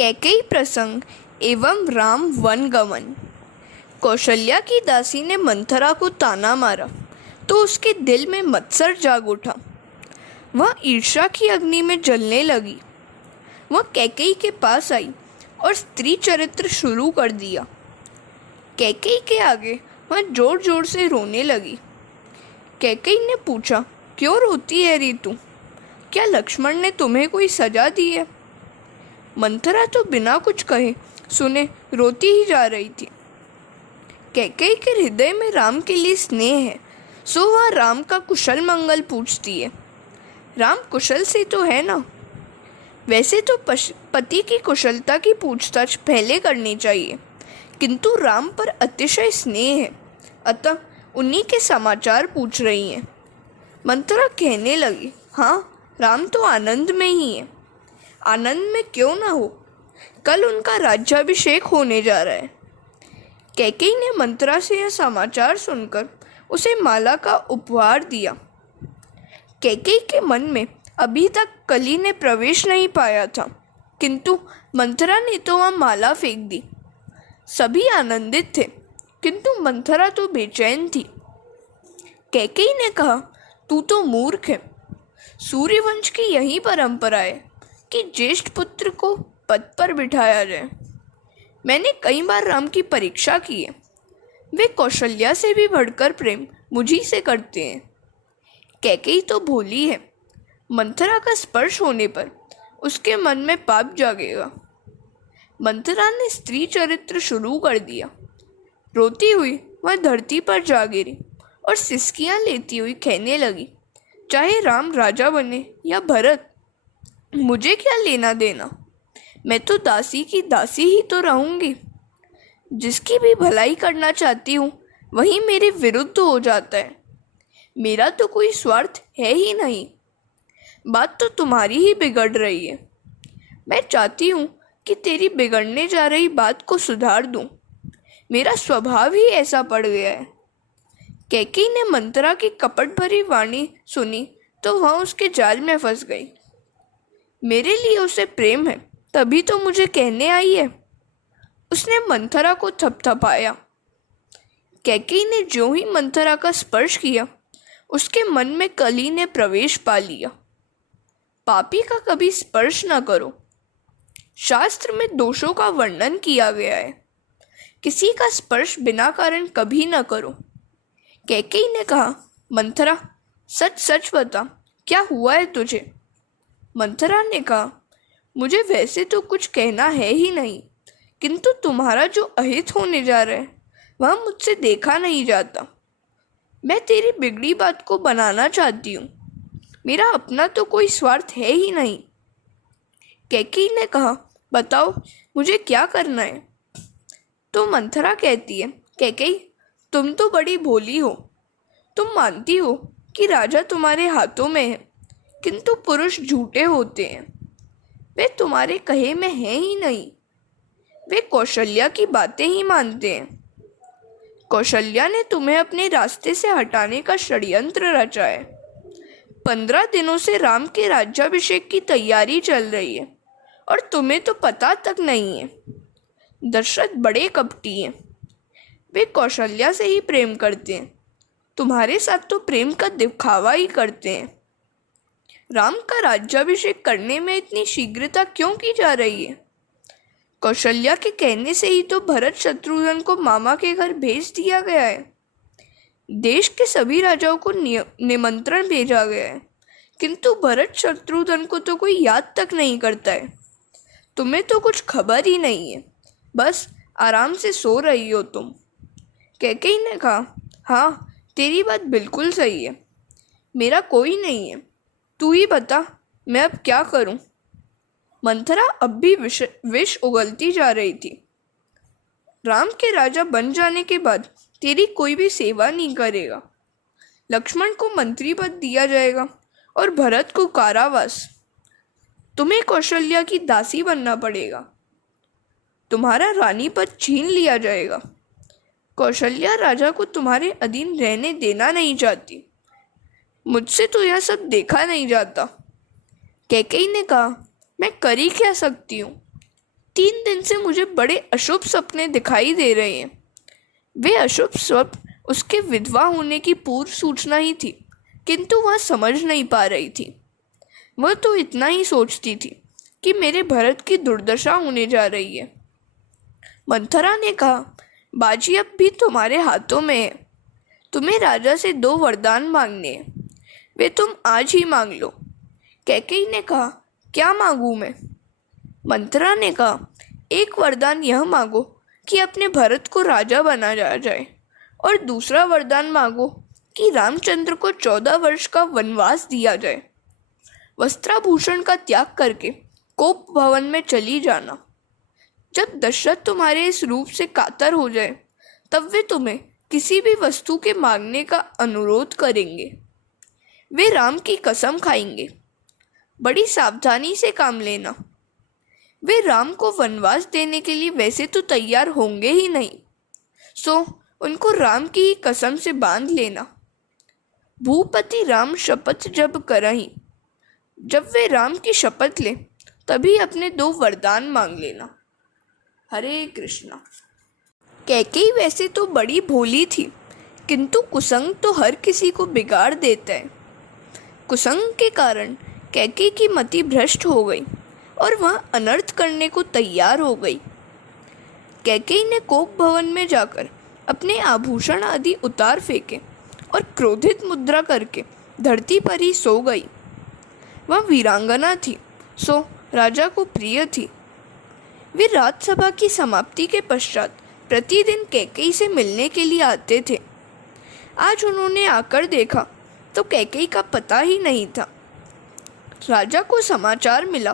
कैकेयी प्रसंग एवं राम वनगमन। कौशल्या की दासी ने मंथरा को ताना मारा तो उसके दिल में मत्सर जाग उठा। वह ईर्ष्या की अग्नि में जलने लगी। वह कैकेयी के पास आई और स्त्री चरित्र शुरू कर दिया। कैकेयी के आगे वह जोर जोर से रोने लगी। कैकेयी ने पूछा, क्यों रोती है रीतु? क्या लक्ष्मण ने तुम्हें कोई सजा दी है? मंथरा तो बिना कुछ कहे सुने रोती ही जा रही थी। कैकेयी के हृदय में राम के लिए स्नेह है, सो वह राम का कुशल मंगल पूछती है। राम कुशल से तो है ना? वैसे तो पति की कुशलता की पूछताछ पहले करनी चाहिए, किंतु राम पर अतिशय स्नेह है, अतः उन्हीं के समाचार पूछ रही हैं। मंथरा कहने लगी, हाँ, राम तो आनंद में ही है। आनंद में क्यों ना हो, कल उनका राज्याभिषेक होने जा रहा है। कैकेयी ने मंथरा से यह समाचार सुनकर उसे माला का उपहार दिया। कैकेयी के मन में अभी तक कली ने प्रवेश नहीं पाया था, किंतु मंथरा ने तो वह माला फेंक दी। सभी आनंदित थे, किंतु मंथरा तो बेचैन थी। कैकेयी ने कहा, तू तो मूर्ख है। सूर्यवंश की यही परंपरा है कि ज्येष्ठ पुत्र को पद पर बिठाया जाए। मैंने कई बार राम की परीक्षा की है। वे कौशल्या से भी बढ़कर प्रेम मुझी से करते हैं। कैकेयी तो भोली है। मंथरा का स्पर्श होने पर उसके मन में पाप जागेगा। मंथरा ने स्त्री चरित्र शुरू कर दिया। रोती हुई वह धरती पर जा गिरी और सिसकियां लेती हुई कहने लगी, चाहे राम राजा बने या भरत, मुझे क्या लेना देना? मैं तो दासी की दासी ही तो रहूंगी। जिसकी भी भलाई करना चाहती हूँ वही मेरे विरुद्ध हो जाता है। मेरा तो कोई स्वार्थ है ही नहीं। बात तो तुम्हारी ही बिगड़ रही है। मैं चाहती हूँ कि तेरी बिगड़ने जा रही बात को सुधार दूँ। मेरा स्वभाव ही ऐसा पड़ गया है। कैकेयी ने मंथरा की कपट भरी वाणी सुनी तो वह उसके जाल में फंस गई। मेरे लिए उसे प्रेम है, तभी तो मुझे कहने आई है। उसने मंथरा को थपथपाया। कैकेयी ने जो ही मंथरा का स्पर्श किया, उसके मन में कली ने प्रवेश पा लिया। पापी का कभी स्पर्श न करो। शास्त्र में दोषों का वर्णन किया गया है। किसी का स्पर्श बिना कारण कभी न करो। कैकेयी ने कहा, मंथरा, सच सच बता, क्या हुआ है तुझे? मंथरा ने कहा, मुझे वैसे तो कुछ कहना है ही नहीं, किंतु तुम्हारा जो अहित होने जा रहा है वह मुझसे देखा नहीं जाता। मैं तेरी बिगड़ी बात को बनाना चाहती हूँ। मेरा अपना तो कोई स्वार्थ है ही नहीं। कैकेयी ने कहा, बताओ मुझे क्या करना है? तो मंथरा कहती है, कैकेयी, तुम तो बड़ी भोली हो। तुम मानती हो कि राजा तुम्हारे हाथों में है, किंतु पुरुष झूठे होते हैं। वे तुम्हारे कहे में हैं ही नहीं। वे कौशल्या की बातें ही मानते हैं। कौशल्या ने तुम्हें अपने रास्ते से हटाने का षड्यंत्र रचा है। 15 दिनों से राम के राज्याभिषेक की तैयारी चल रही है और तुम्हें तो पता तक नहीं है। दशरथ बड़े कपटी हैं। वे कौशल्या से ही प्रेम करते हैं। तुम्हारे साथ तो प्रेम का दिखावा ही करते हैं। राम का राज्याभिषेक करने में इतनी शीघ्रता क्यों की जा रही है? कौशल्या के कहने से ही तो भरत शत्रुघ्न को मामा के घर भेज दिया गया है। देश के सभी राजाओं को निमंत्रण भेजा गया है, किंतु भरत शत्रुघ्न को तो कोई याद तक नहीं करता है। तुम्हें तो कुछ खबर ही नहीं है, बस आराम से सो रही हो तुम। कैकेयी ने कहा, हाँ, तेरी बात बिल्कुल सही है। मेरा कोई नहीं है। तू ही बता, मैं अब क्या करूं? मंथरा अब भी विष उगलती जा रही थी। राम के राजा बन जाने के बाद तेरी कोई भी सेवा नहीं करेगा। लक्ष्मण को मंत्री पद दिया जाएगा और भरत को कारावास। तुम्हें कौशल्या की दासी बनना पड़ेगा। तुम्हारा रानी पद छीन लिया जाएगा। कौशल्या राजा को तुम्हारे अधीन रहने देना नहीं चाहती। मुझसे तो यह सब देखा नहीं जाता। कैकेयी ने कहा, मैं कर ही क्या सकती हूँ? 3 दिन से मुझे बड़े अशुभ सपने दिखाई दे रहे हैं। वे अशुभ स्वप्न उसके विधवा होने की पूर्व सूचना ही थी, किंतु वह समझ नहीं पा रही थी। वह तो इतना ही सोचती थी कि मेरे भरत की दुर्दशा होने जा रही है। मंथरा ने कहा, बाजी अब भी तुम्हारे हाथों में है। तुम्हें राजा से 2 वरदान मांगने हैं, वे तुम आज ही मांग लो। कैकेयी ने कहा, क्या मांगूं मैं? मंथरा ने कहा, एक वरदान यह मांगो कि अपने भरत को राजा बना जाए, और दूसरा वरदान मांगो कि रामचंद्र को 14 वर्ष का वनवास दिया जाए। वस्त्राभूषण का त्याग करके कोप भवन में चली जाना। जब दशरथ तुम्हारे इस रूप से कातर हो जाए, तब वे तुम्हें किसी भी वस्तु के मांगने का अनुरोध करेंगे। वे राम की कसम खाएंगे। बड़ी सावधानी से काम लेना। वे राम को वनवास देने के लिए वैसे तो तैयार होंगे ही नहीं, सो उनको राम की ही कसम से बांध लेना। भूपति राम शपथ जब करहीं, जब वे राम की शपथ ले तभी अपने 2 वरदान मांग लेना। हरे कृष्णा। कैकेयी वैसे तो बड़ी भोली थी, किंतु कुसंग तो हर किसी को बिगाड़ देता है। कुसंग के कारण कैकेयी की मति भ्रष्ट हो गई और वह अनर्थ करने को तैयार हो गई। कैकेयी ने कोप भवन में जाकर अपने आभूषण आदि उतार फेंके और क्रोधित मुद्रा करके धरती पर ही सो गई। वह वीरांगना थी, सो राजा को प्रिय थी। वे राजसभा की समाप्ति के पश्चात प्रतिदिन कैकेयी से मिलने के लिए आते थे। आज उन्होंने आकर देखा तो कैकेयी का पता ही नहीं था। राजा को समाचार मिला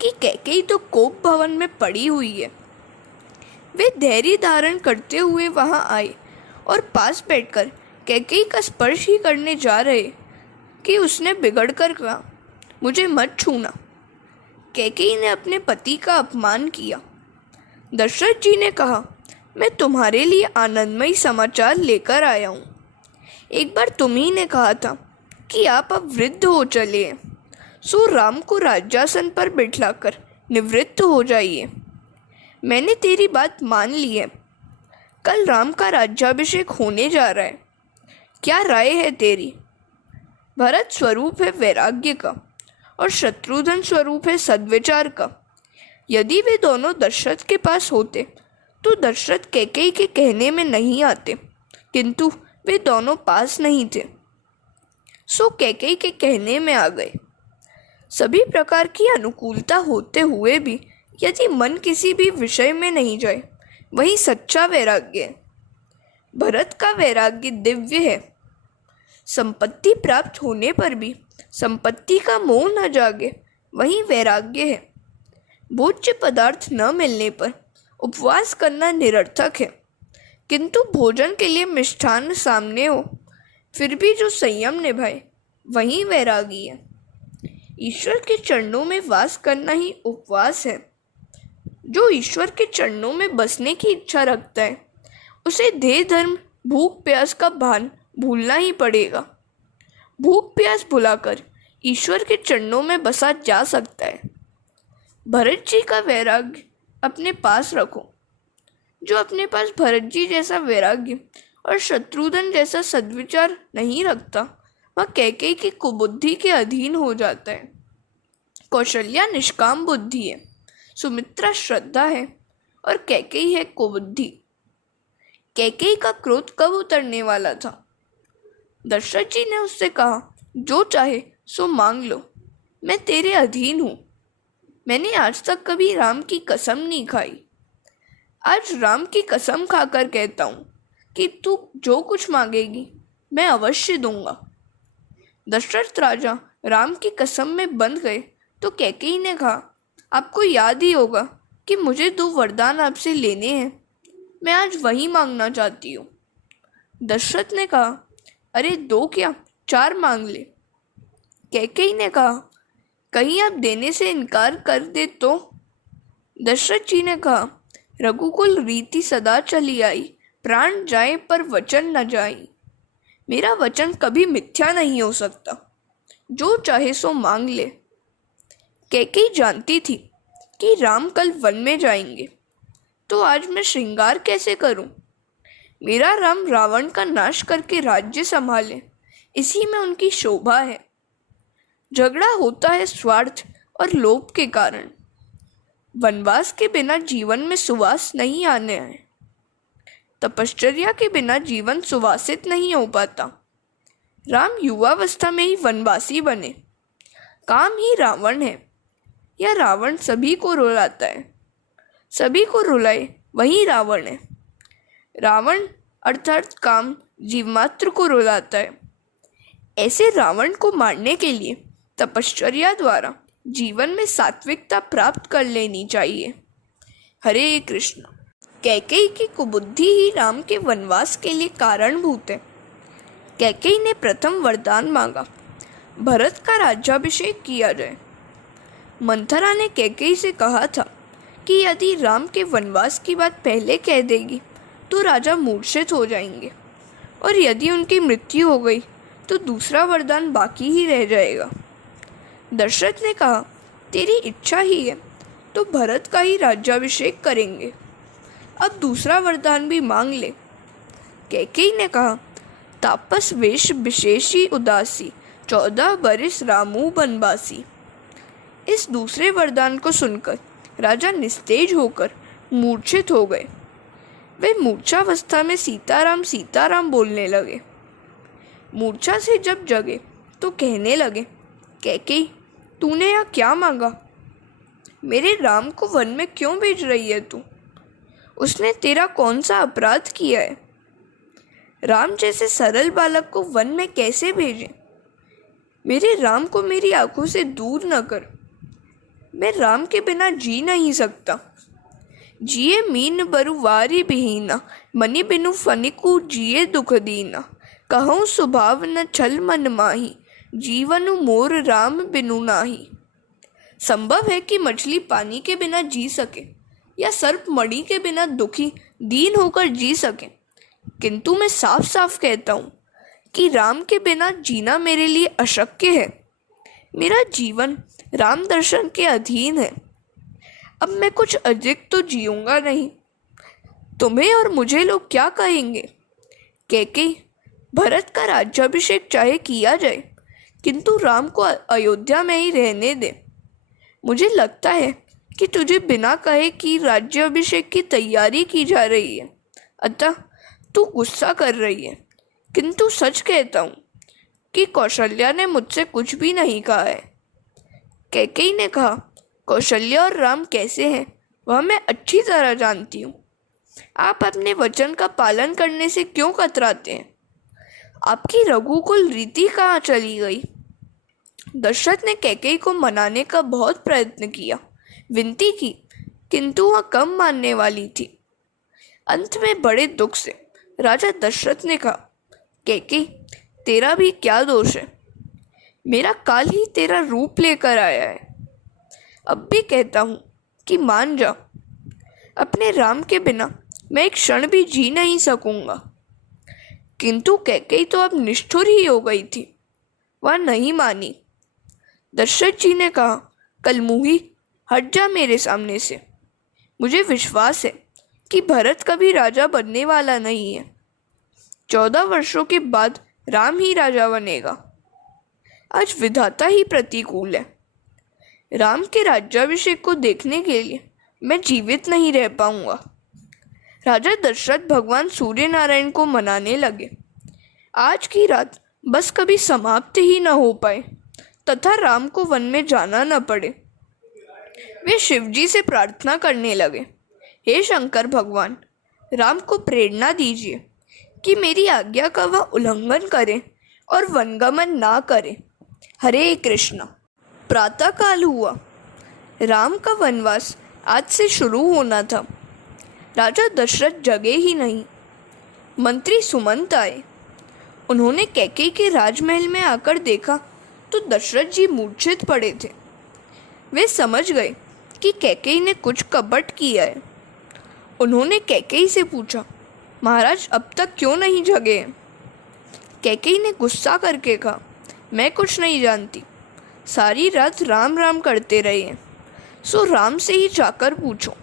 कि कैकेयी तो कोप भवन में पड़ी हुई है। वे धैर्य धारण करते हुए वहां आए और पास बैठकर कैकेयी का स्पर्श ही करने जा रहे कि उसने बिगड़ कर कहा, मुझे मत छूना। कैकेयी ने अपने पति का अपमान किया। दशरथ जी ने कहा, मैं तुम्हारे लिए आनंदमयी समाचार लेकर आया हूँ। एक बार तुम ही ने कहा था कि आप अब वृद्ध हो चले हैं, सो राम को राज्यासन पर बिठाकर निवृत्त हो जाइए। मैंने तेरी बात मान ली है। कल राम का राज्याभिषेक होने जा रहा है। क्या राय है तेरी? भरत स्वरूप है वैराग्य का और शत्रुघ्न स्वरूप है सद्विचार का। यदि वे दोनों दशरथ के पास होते तो दशरथ कैकेयी के कहने में नहीं आते, किंतु वे दोनों पास नहीं थे, सो कैकेयी के कहने में आ गए। सभी प्रकार की अनुकूलता होते हुए भी यदि मन किसी भी विषय में नहीं जाए, वही सच्चा वैराग्य है। भरत का वैराग्य दिव्य है। संपत्ति प्राप्त होने पर भी संपत्ति का मोह न जागे, वही वैराग्य है। भोज्य पदार्थ न मिलने पर उपवास करना निरर्थक है, किंतु भोजन के लिए मिष्ठान्न सामने हो फिर भी जो संयम निभाए, वही वैरागी है। ईश्वर के चरणों में वास करना ही उपवास है। जो ईश्वर के चरणों में बसने की इच्छा रखता है, उसे देह धर्म भूख प्यास का भान भूलना ही पड़ेगा। भूख प्यास भुलाकर ईश्वर के चरणों में बसा जा सकता है। भरत जी का वैराग्य अपने पास रखो। जो अपने पास भरत जी जैसा वैराग्य और शत्रुघ्न जैसा सद्विचार नहीं रखता, वह कैकेयी की कुबुद्धि के अधीन हो जाता है। कौशल्या निष्काम बुद्धि है, सुमित्रा श्रद्धा है और कैकेयी है कुबुद्धि। कैकेयी का क्रोध कब उतरने वाला था? दशरथ जी ने उससे कहा, जो चाहे सो मांग लो, मैं तेरे अधीन हूँ। मैंने आज तक कभी राम की कसम नहीं खाई। आज राम की कसम खाकर कहता हूँ कि तू जो कुछ मांगेगी मैं अवश्य दूंगा। दशरथ राजा राम की कसम में बंध गए तो कैकेयी ने कहा, आपको याद ही होगा कि मुझे 2 वरदान आपसे लेने हैं। मैं आज वही मांगना चाहती हूँ। दशरथ ने कहा, अरे 2 क्या 4 मांग ले। कैकेयी ने कहा, कहीं आप देने से इनकार कर दे तो? दशरथ जी ने कहा, रघुकुल रीति सदा चली आई, प्राण जाए पर वचन न जाई। मेरा वचन कभी मिथ्या नहीं हो सकता। जो चाहे सो मांग ले। कैकेयी जानती थी कि राम कल वन में जाएंगे, तो आज मैं श्रृंगार कैसे करूं? मेरा राम रावण का नाश करके राज्य संभाले, इसी में उनकी शोभा है। झगड़ा होता है स्वार्थ और लोभ के कारण। वनवास के बिना जीवन में सुवास नहीं आने हैं। तपश्चर्या के बिना जीवन सुवासित नहीं हो पाता। राम युवावस्था में ही वनवासी बने। काम ही रावण है, या रावण सभी को रुलाता है। सभी को रुलाए वही रावण है। रावण अर्थात काम जीवमात्र को रुलाता है। ऐसे रावण को मारने के लिए तपश्चर्या द्वारा जीवन में सात्विकता प्राप्त कर लेनी चाहिए। हरे कृष्ण। कैकेयी की कुबुद्धि ही राम के वनवास के लिए कारणभूत है। कैकेयी ने प्रथम वरदान मांगा, भरत का राज्याभिषेक किया जाए। मंथरा ने कैकेयी से कहा था कि यदि राम के वनवास की बात पहले कह देगी तो राजा मूर्छित हो जाएंगे, और यदि उनकी मृत्यु हो गई तो दूसरा वरदान बाकी ही रह जाएगा। दशरथ ने कहा, तेरी इच्छा ही है तो भरत का ही राज्याभिषेक करेंगे। अब दूसरा वरदान भी मांग ले। कैकेयी ने कहा, तापस वेश विशेषी उदासी, 14 बरिस रामू बनवासी। इस दूसरे वरदान को सुनकर राजा निस्तेज होकर मूर्छित हो गए। वे मूर्छावस्था में सीताराम सीताराम बोलने लगे। मूर्छा से जब जगे तो कहने लगे, कैकेयी तूने यहाँ क्या मांगा? मेरे राम को वन में क्यों भेज रही है तू? उसने तेरा कौन सा अपराध किया है? राम जैसे सरल बालक को वन में कैसे भेजें? मेरे राम को मेरी आंखों से दूर न कर। मैं राम के बिना जी नहीं सकता। जिए मीन बरु वारी बिहीना, मनि बिनु फनिकु जिए दुख दीना। कहूँ स्वभाव न छल मन माही, जीवनु मोर राम बिनु नाही। संभव है कि मछली पानी के बिना जी सके, या सर्प मणि के बिना दुखी दीन होकर जी सके, किंतु मैं साफ साफ कहता हूँ कि राम के बिना जीना मेरे लिए अशक्य है। मेरा जीवन राम दर्शन के अधीन है। अब मैं कुछ अधिक तो जीऊंगा नहीं। तुम्हें और मुझे लोग क्या कहेंगे? कैकेयी, भरत का राज्याभिषेक चाहे किया जाए, किंतु राम को अयोध्या में ही रहने दे। मुझे लगता है कि तुझे बिना कहे कि राज्याभिषेक की तैयारी की जा रही है, अतः तू गुस्सा कर रही है। किंतु सच कहता हूँ कि कौशल्या ने मुझसे कुछ भी नहीं कहा है। कैकेयी ने कहा, कौशल्या और राम कैसे हैं वह मैं अच्छी तरह जानती हूँ। आप अपने वचन का पालन करने से क्यों कतराते हैं? आपकी रघुकुल रीति कहाँ चली गई? दशरथ ने कैकेयी को मनाने का बहुत प्रयत्न किया, विनती की, किंतु वह कम मानने वाली थी। अंत में बड़े दुख से राजा दशरथ ने कहा, कैकेयी तेरा भी क्या दोष है? मेरा काल ही तेरा रूप लेकर आया है। अब भी कहता हूँ कि मान जा। अपने राम के बिना मैं एक क्षण भी जी नहीं सकूंगा। किंतु कैकेयी तो अब निष्ठुर ही हो गई थी। वह नहीं मानी। दशरथ जी ने कहा, कलमुही हट जा मेरे सामने से। मुझे विश्वास है कि भरत कभी राजा बनने वाला नहीं है। 14 वर्षों के बाद राम ही राजा बनेगा। आज विधाता ही प्रतिकूल है। राम के राज्याभिषेक को देखने के लिए मैं जीवित नहीं रह पाऊंगा। राजा दशरथ भगवान सूर्य नारायण को मनाने लगे। आज की रात बस कभी समाप्त ही न हो पाए तथा राम को वन में जाना न पड़े। वे शिवजी से प्रार्थना करने लगे, हे शंकर भगवान, राम को प्रेरणा दीजिए कि मेरी आज्ञा का वह उल्लंघन करे और वनगमन ना करे। हरे कृष्ण। प्रातः काल हुआ। राम का वनवास आज से शुरू होना था। राजा दशरथ जगे ही नहीं। मंत्री सुमंत आए। उन्होंने कैकेयी के राजमहल में आकर देखा तो दशरथ जी मूर्छित पड़े थे। वे समझ गए कि कैकेयी ने कुछ कपट किया है। उन्होंने कैकेयी से पूछा, महाराज अब तक क्यों नहीं जगे हैं? कैकेयी ने गुस्सा करके कहा, मैं कुछ नहीं जानती। सारी रात राम राम करते रहे हैं। सो राम से ही जाकर पूछो।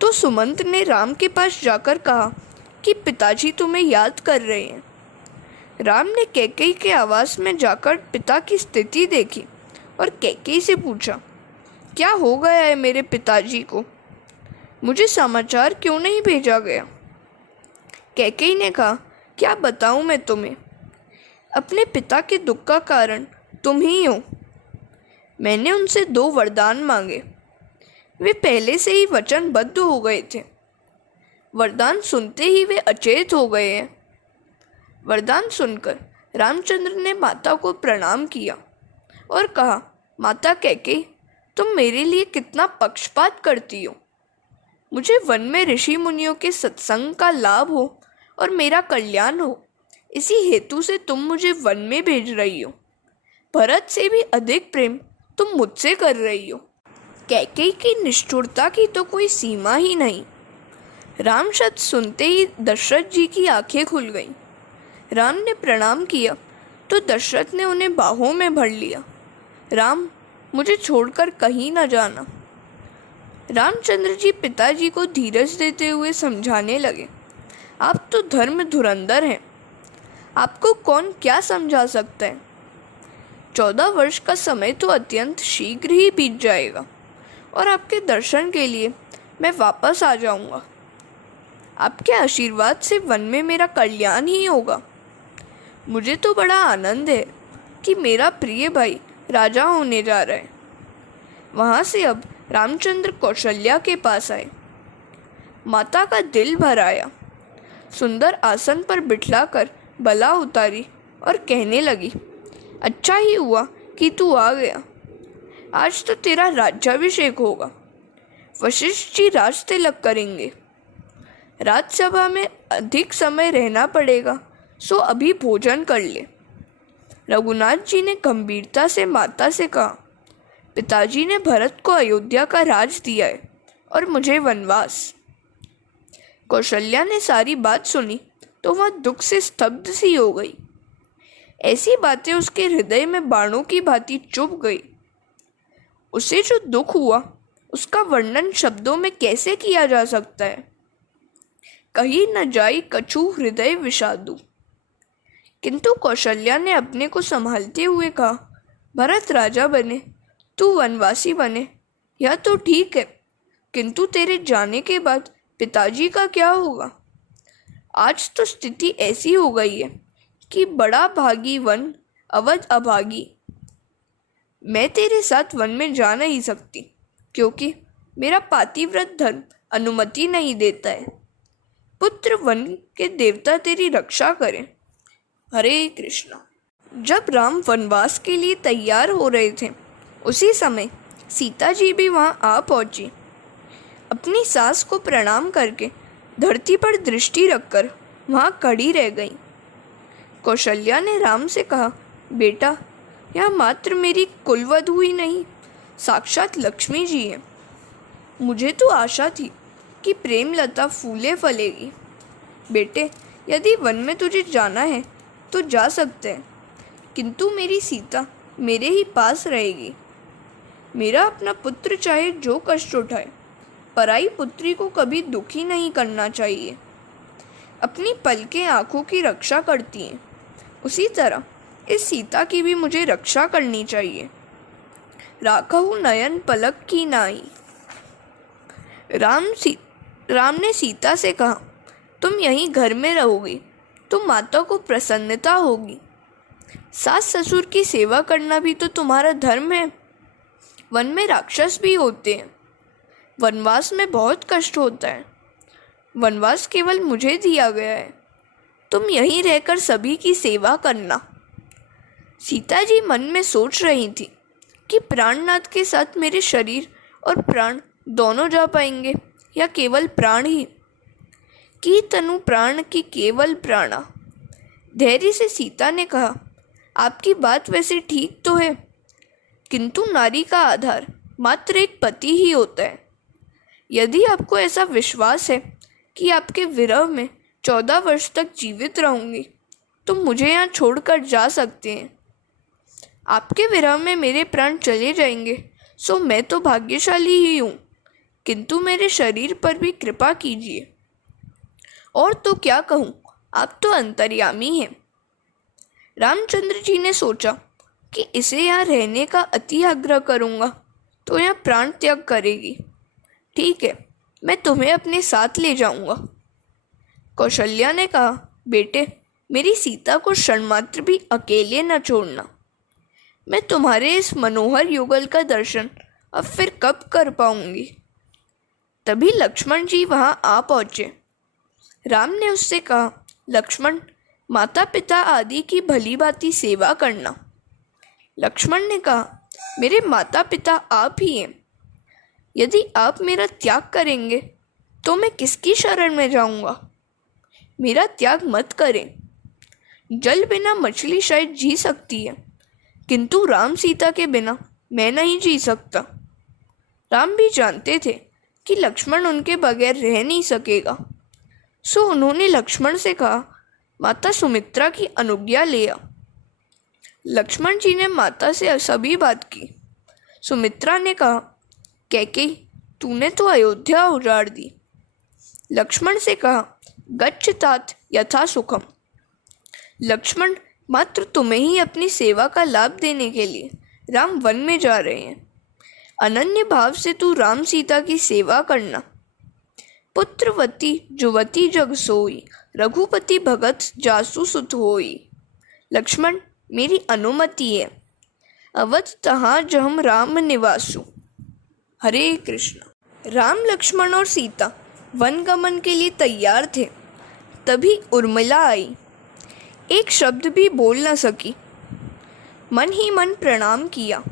तो सुमंत ने राम के पास जाकर कहा कि पिताजी तुम्हें याद कर रहे हैं। राम ने कैकेयी के आवास में जाकर पिता की स्थिति देखी और कैकेयी से पूछा, क्या हो गया है मेरे पिताजी को? मुझे समाचार क्यों नहीं भेजा गया? कैकेयी ने कहा, क्या बताऊं मैं तुम्हें? अपने पिता के दुख का कारण तुम ही हो। मैंने उनसे 2 वरदान मांगे। वे पहले से ही वचनबद्ध हो गए थे। वरदान सुनते ही वे अचेत हो गए हैं। वरदान सुनकर रामचंद्र ने माता को प्रणाम किया और कहा, माता कैकेयी, तुम मेरे लिए कितना पक्षपात करती हो। मुझे वन में ऋषि मुनियों के सत्संग का लाभ हो और मेरा कल्याण हो, इसी हेतु से तुम मुझे वन में भेज रही हो। भरत से भी अधिक प्रेम तुम मुझसे कर रही हो। कैकेयी की निष्ठुरता की तो कोई सीमा ही नहीं। राम शब्द सुनते ही दशरथ जी की आंखें खुल गईं। राम ने प्रणाम किया तो दशरथ ने उन्हें बाहों में भर लिया। राम, मुझे छोड़कर कहीं न जाना। रामचंद्र जी पिताजी को धीरज देते हुए समझाने लगे, आप तो धर्म धुरंधर हैं, आपको कौन क्या समझा सकता है। 14 वर्ष का समय तो अत्यंत शीघ्र ही बीत जाएगा और आपके दर्शन के लिए मैं वापस आ जाऊंगा। आपके आशीर्वाद से वन में मेरा कल्याण ही होगा। मुझे तो बड़ा आनंद है कि मेरा प्रिय भाई राजा होने जा रहा है। वहाँ से अब रामचंद्र कौशल्या के पास आए। माता का दिल भर आया। सुंदर आसन पर बिठलाकर बला उतारी और कहने लगी, अच्छा ही हुआ कि तू आ गया। आज तो तेरा राज्याभिषेक होगा। वशिष्ठ जी राज तिलक करेंगे। राजसभा में अधिक समय रहना पड़ेगा, सो अभी भोजन कर ले। रघुनाथ जी ने गंभीरता से माता से कहा, पिताजी ने भरत को अयोध्या का राज दिया है और मुझे वनवास। कौशल्या ने सारी बात सुनी तो वह दुख से स्तब्ध सी हो गई। ऐसी बातें उसके हृदय में बाणों की भांति चुभ गई। उसे जो दुख हुआ उसका वर्णन शब्दों में कैसे किया जा सकता है। कहीं न जाई कछु हृदय विषादु। किंतु कौशल्या ने अपने को संभालते हुए कहा, भरत राजा बने, तू वनवासी बने, यह तो ठीक है, किंतु तेरे जाने के बाद पिताजी का क्या होगा? आज तो स्थिति ऐसी हो गई है कि बड़ा भागी वन अवध अभागी। मैं तेरे साथ वन में जा नहीं सकती क्योंकि मेरा पातिव्रत धर्म अनुमति नहीं देता है। पुत्र वन के देवता तेरी रक्षा करें। हरे कृष्णा। जब राम वनवास के लिए तैयार हो रहे थे उसी समय सीता जी भी वहां आ पहुंची। अपनी सास को प्रणाम करके धरती पर दृष्टि रखकर वहां खड़ी रह गई। कौशल्या ने राम से कहा, बेटा, यह मात्र मेरी कुलवधू ही नहीं, साक्षात लक्ष्मी जी है। मुझे तो आशा थी कि प्रेमलता फूले फलेगी। बेटे, यदि वन में तुझे जाना है तो जा सकते हैं, किंतु मेरी सीता मेरे ही पास रहेगी। मेरा अपना पुत्र चाहे जो कष्ट उठाए, पराई पुत्री को कभी दुखी नहीं करना चाहिए। अपनी पलकें आंखों की रक्षा करती हैं, उसी तरह इस सीता की भी मुझे रक्षा करनी चाहिए। राखहु नयन पलक की नाई। राम ने सीता से कहा, तुम यहीं घर में रहोगी तो माता को प्रसन्नता होगी। सास ससुर की सेवा करना भी तो तुम्हारा धर्म है। वन में राक्षस भी होते हैं। वनवास में बहुत कष्ट होता है। वनवास केवल मुझे दिया गया है। तुम यहीं रहकर सभी की सेवा करना। सीता जी मन में सोच रही थी कि प्राणनाथ के साथ मेरे शरीर और प्राण दोनों जा पाएंगे या केवल प्राण ही। की तनु प्राण की केवल प्राणा। धैर्य से सीता ने कहा, आपकी बात वैसे ठीक तो है, किंतु नारी का आधार मात्र एक पति ही होता है। यदि आपको ऐसा विश्वास है कि आपके विरह में 14 वर्ष तक जीवित रहूंगी तो मुझे यहाँ छोड़कर जा सकते हैं। आपके विरह में मेरे प्राण चले जाएंगे सो मैं तो भाग्यशाली ही हूँ, किंतु मेरे शरीर पर भी कृपा कीजिए। और तो क्या कहूँ, आप तो अंतर्यामी हैं। रामचंद्र जी ने सोचा कि इसे यहाँ रहने का अति आग्रह करूँगा तो यह प्राण त्याग करेगी। ठीक है, मैं तुम्हें अपने साथ ले जाऊँगा। कौशल्या ने कहा, बेटे, मेरी सीता को क्षण मात्र भी अकेले न छोड़ना। मैं तुम्हारे इस मनोहर युगल का दर्शन अब फिर कब कर पाऊंगी। तभी लक्ष्मण जी वहाँ आ पहुँचे। राम ने उससे कहा, लक्ष्मण, माता पिता आदि की भली भांति सेवा करना। लक्ष्मण ने कहा, मेरे माता पिता आप ही हैं। यदि आप मेरा त्याग करेंगे तो मैं किसकी शरण में जाऊंगा। मेरा त्याग मत करें। जल बिना मछली शायद जी सकती है, किंतु राम सीता के बिना मैं नहीं जी सकता। राम भी जानते थे कि लक्ष्मण उनके बगैर रह नहीं सकेगा, सो उन्होंने लक्ष्मण से कहा, माता सुमित्रा की अनुज्ञा ले आ। लक्ष्मण जी ने माता से सभी बात की। सुमित्रा ने कहा, कैकेयी, तूने तो अयोध्या उजाड़ दी। लक्ष्मण से कहा, गच्छ तात यथा सुखम। लक्ष्मण, मात्र तुम्हें ही अपनी सेवा का लाभ देने के लिए राम वन में जा रहे हैं। अनन्य भाव से तू राम सीता की सेवा करना। पुत्रवती जुवती जग सोई, रघुपति भगत जासु सुत होई। लक्ष्मण, मेरी अनुमति है। अवध तहाँ जहम राम निवासु। हरे कृष्ण। राम, लक्ष्मण और सीता वन गमन के लिए तैयार थे। तभी उर्मिला आई। एक शब्द भी बोल न सकी, मन ही मन प्रणाम किया।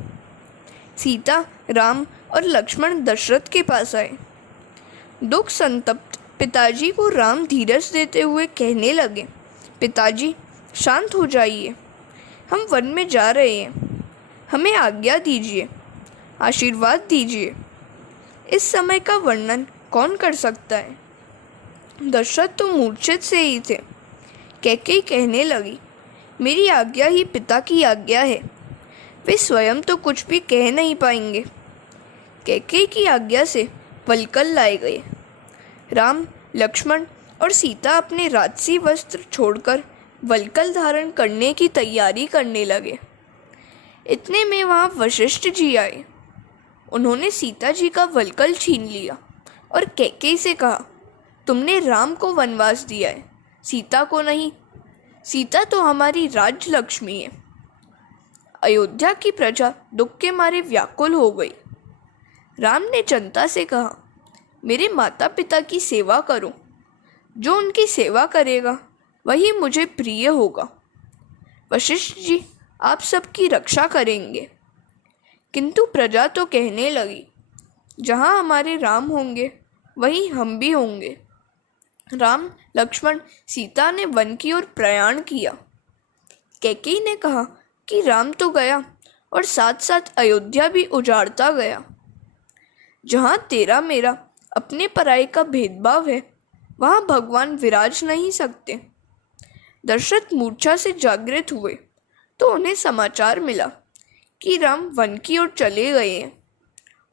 सीता, राम और लक्ष्मण दशरथ के पास आए। दुख संतप्त पिताजी को राम धीरज देते हुए कहने लगे, पिताजी, शांत हो जाइए। हम वन में जा रहे हैं, हमें आज्ञा दीजिए, आशीर्वाद दीजिए। इस समय का वर्णन कौन कर सकता है। दशरथ तो मूर्छित से ही थे। कैकेयी कहने लगी, मेरी आज्ञा ही पिता की आज्ञा है, वे स्वयं तो कुछ भी कह नहीं पाएंगे। कैकेयी की आज्ञा से वल्कल लाए गए। राम, लक्ष्मण और सीता अपने राजसी वस्त्र छोड़कर वल्कल धारण करने की तैयारी करने लगे। इतने में वहाँ वशिष्ठ जी आए। उन्होंने सीता जी का वल्कल छीन लिया और कैकेयी से कहा, तुमने राम को वनवास दिया है, सीता को नहीं। सीता तो हमारी राज लक्ष्मी है। अयोध्या की प्रजा दुख के मारे व्याकुल हो गई। राम ने जनता से कहा, मेरे माता पिता की सेवा करो। जो उनकी सेवा करेगा वही मुझे प्रिय होगा। वशिष्ठ जी आप सबकी रक्षा करेंगे। किंतु प्रजा तो कहने लगी, जहाँ हमारे राम होंगे वहीं हम भी होंगे। राम, लक्ष्मण, सीता ने वन की ओर प्रयाण किया। कैकेयी ने कहा कि राम तो गया और साथ साथ अयोध्या भी उजाड़ता गया। जहाँ तेरा मेरा अपने पराये का भेदभाव है, वहाँ भगवान विराज नहीं सकते। दशरथ मूर्छा से जागृत हुए तो उन्हें समाचार मिला कि राम वन की ओर चले गए हैं।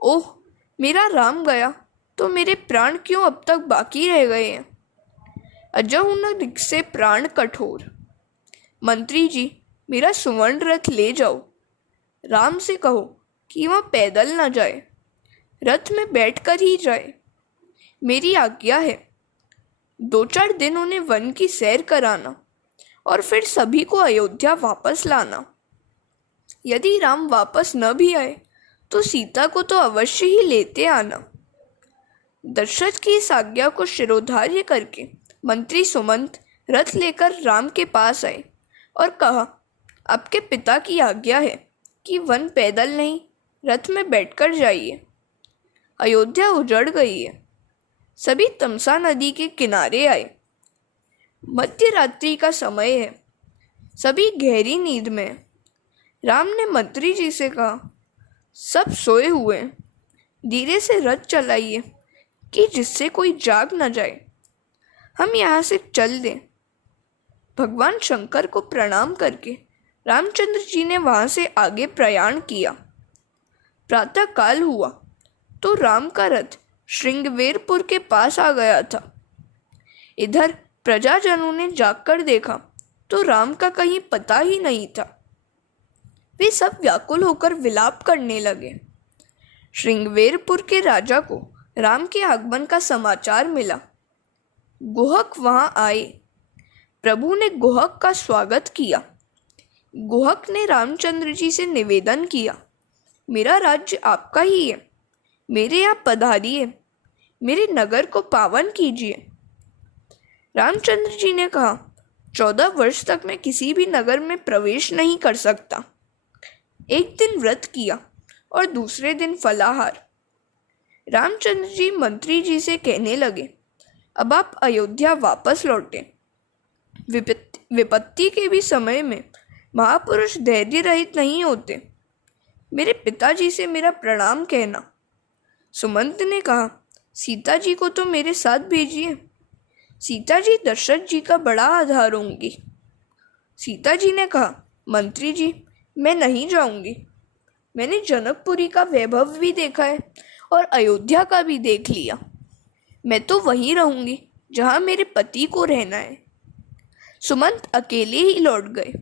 ओह, मेरा राम गया तो मेरे प्राण क्यों अब तक बाकी रह गए हैं। अजहु न रिक्से प्राण कठोर। मंत्री जी, मेरा सुवर्ण रथ ले जाओ। राम से कहो कि वह पैदल न जाए, रथ में बैठकर ही जाए। मेरी आज्ञा है। 2-4 दिन उन्हें वन की सैर कराना और फिर सभी को अयोध्या वापस लाना। यदि राम वापस न भी आए तो सीता को तो अवश्य ही लेते आना। दशरथ की इस आज्ञा को शिरोधार्य करके मंत्री सुमंत रथ लेकर राम के पास आए और कहा, आपके पिता की आज्ञा है कि वन पैदल नहीं, रथ में बैठकर जाइए। अयोध्या उजड़ गई है। सभी तमसा नदी के किनारे आए। मध्य रात्रि का समय है। सभी गहरी नींद में हैं। राम ने मंत्री जी से कहा, सब सोए हुए हैं, धीरे से रथ चलाइए कि जिससे कोई जाग न जाए। हम यहाँ से चल दें। भगवान शंकर को प्रणाम करके रामचंद्र जी ने वहाँ से आगे प्रयाण किया। प्रातः काल हुआ तो राम का रथ श्रृंगवेरपुर के पास आ गया था। इधर प्रजाजनों ने जाकर देखा तो राम का कहीं पता ही नहीं था। वे सब व्याकुल होकर विलाप करने लगे। श्रृंगवेरपुर के राजा को राम के आगमन का समाचार मिला। गुहक वहां आए। प्रभु ने गुहक का स्वागत किया। गुहक ने रामचंद्र जी से निवेदन किया, मेरा राज्य आपका ही है, मेरे यहाँ पधारिए, मेरे नगर को पावन कीजिए। रामचंद्र जी ने कहा, 14 वर्ष तक मैं किसी भी नगर में प्रवेश नहीं कर सकता। एक दिन व्रत किया और दूसरे दिन फलाहार। रामचंद्र जी मंत्री जी से कहने लगे, अब आप अयोध्या वापस लौटे। विपत्ति के भी समय में महापुरुष धैर्य रहित नहीं होते। मेरे पिताजी से मेरा प्रणाम कहना। सुमंत ने कहा, सीता जी को तो मेरे साथ भेजिए। सीता जी दशरथ जी का बड़ा आधार होंगी। सीता जी ने कहा, मंत्री जी मैं नहीं जाऊंगी। मैंने जनकपुरी का वैभव भी देखा है और अयोध्या का भी देख लिया। मैं तो वहीं रहूंगी जहां मेरे पति को रहना है। सुमंत अकेले ही लौट गए।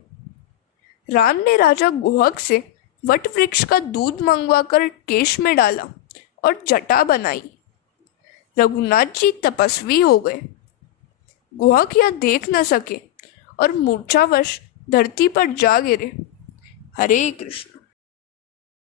राम ने राजा गुहक से वट वृक्ष का दूध मंगवाकर केश में डाला और जटा बनाई। रघुनाथ जी तपस्वी हो गए। गुहक यह देख न सके और मूर्छावश धरती पर जा गिरे। हरे कृष्ण।